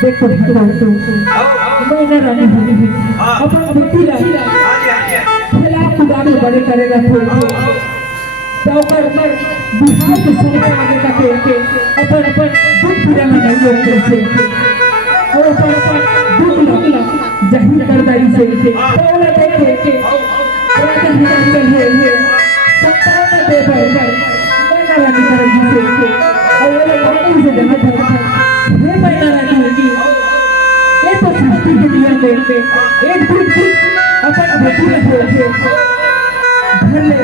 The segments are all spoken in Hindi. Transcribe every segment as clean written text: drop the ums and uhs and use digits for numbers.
देखो मैं ना रानी हुई अपन बेटी ला खेला खुदा में बड़े करेगा तो पर बिहार के समय आगे का के अपन दुख पूरा नहीं होते से और अपन दुख लग जहीर कर दाई से बोला देखे के बोला के हिमाचल है सत्ता में दे भाई मैं ना रानी करेगी से और वो रानी से जमा था ये मैं ना रानी होगी ये तो सृष्टि दुनिया में एक दुख अपन बेटी में हो घर ले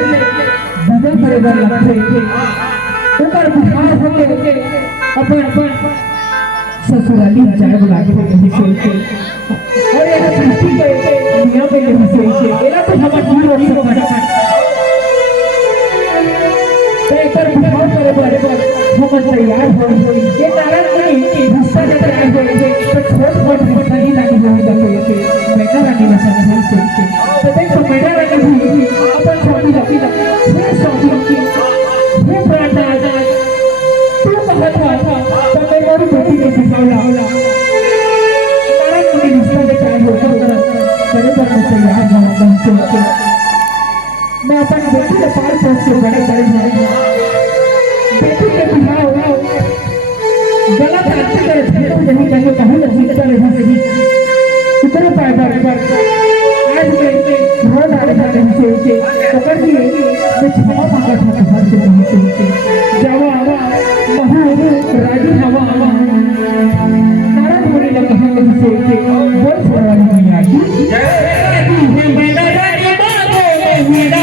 विदा करे बार लगते ऊपर बिहार होके अपन ससुराली जाए बुला के कहीं से और ये सृष्टि के दुनिया में नहीं से एला तो हमारा दूर हो सकता तो एक बार बिहार करे बार हम तैयार हो ये नारायण नहीं कि गुस्सा जब तैयार हो तो छोट हिस्सा ही लगी हो जाते बेटा लगी ना समझ से तो देखो बेटा लगी हुई अपन छोटी लगी ये छोटी लगी ये प्राण आजाद तू कहत था तो मैं मोरी बेटी के दिखावला नारायण मुझे गुस्सा जब तैयार हो करे बार तैयार हो से मैं अपन बेटी के पास पहुंच के बड़े बेटी के बिहार गलत आते करे तो नहीं कहे कहूं नहीं चले नहीं इतने पैदा पर आज मैं रोड आ रहा है से पकड़ दिए मैं क्षमा मांगा था हर से नहीं से जावा महू राजी हवा नारायण होने लगा है से बोल छोड़ा नहीं आई जय मेरा रानी बाबू मेरा